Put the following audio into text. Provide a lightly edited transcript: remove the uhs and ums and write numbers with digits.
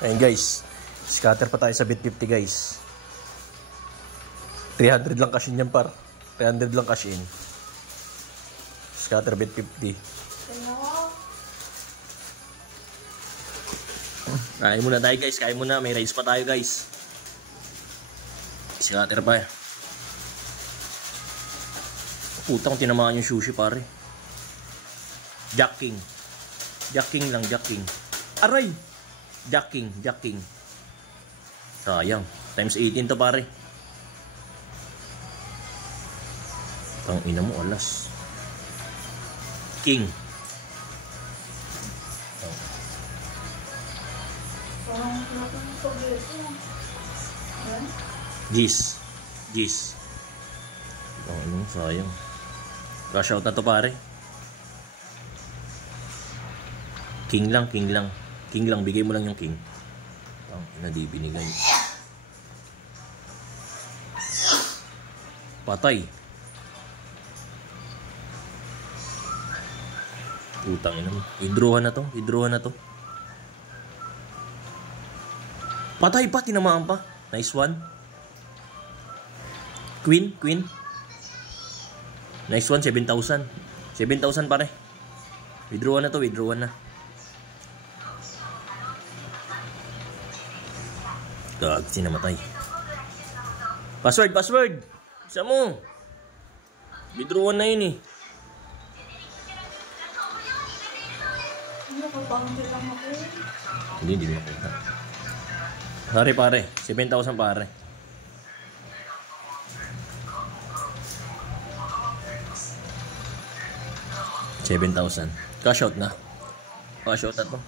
Ayun guys, scatter pa tayo sa bit 50 guys. 300 lang cash in yan par. 300 lang cash in. Scatter bit 50. Kain muna tayo guys, kain muna. May rice pa tayo guys. Scatter pa. Putang tinamaan yung sushi pare. Jack King. Jack King lang, Jack King. Aray! Jack King, Jack King. Sayang. Times 18 to pare. Tang ina mo, alas. King. Gis. Gis. Tang ina mo, sayang. Rush out na to pare. King lang, king lang. King lang, bigay mo lang yung king. Tang ina, di binigay. Patay. Putang ina mo. Withdrawhan na to. Withdrawhan na to. Patay pa. Tinamaan pa. Nice one. Queen. Queen. Nice one. 7,000. 7,000 pare. Withdrawhan na to. Withdrawhan na. Gag. Sinamatay. Password. Password. Isa mo. Withdrawhan na yun eh. Hindi makita. Sorry pare, 7,000 pare. 7,000. Cash out na. Cash out na to.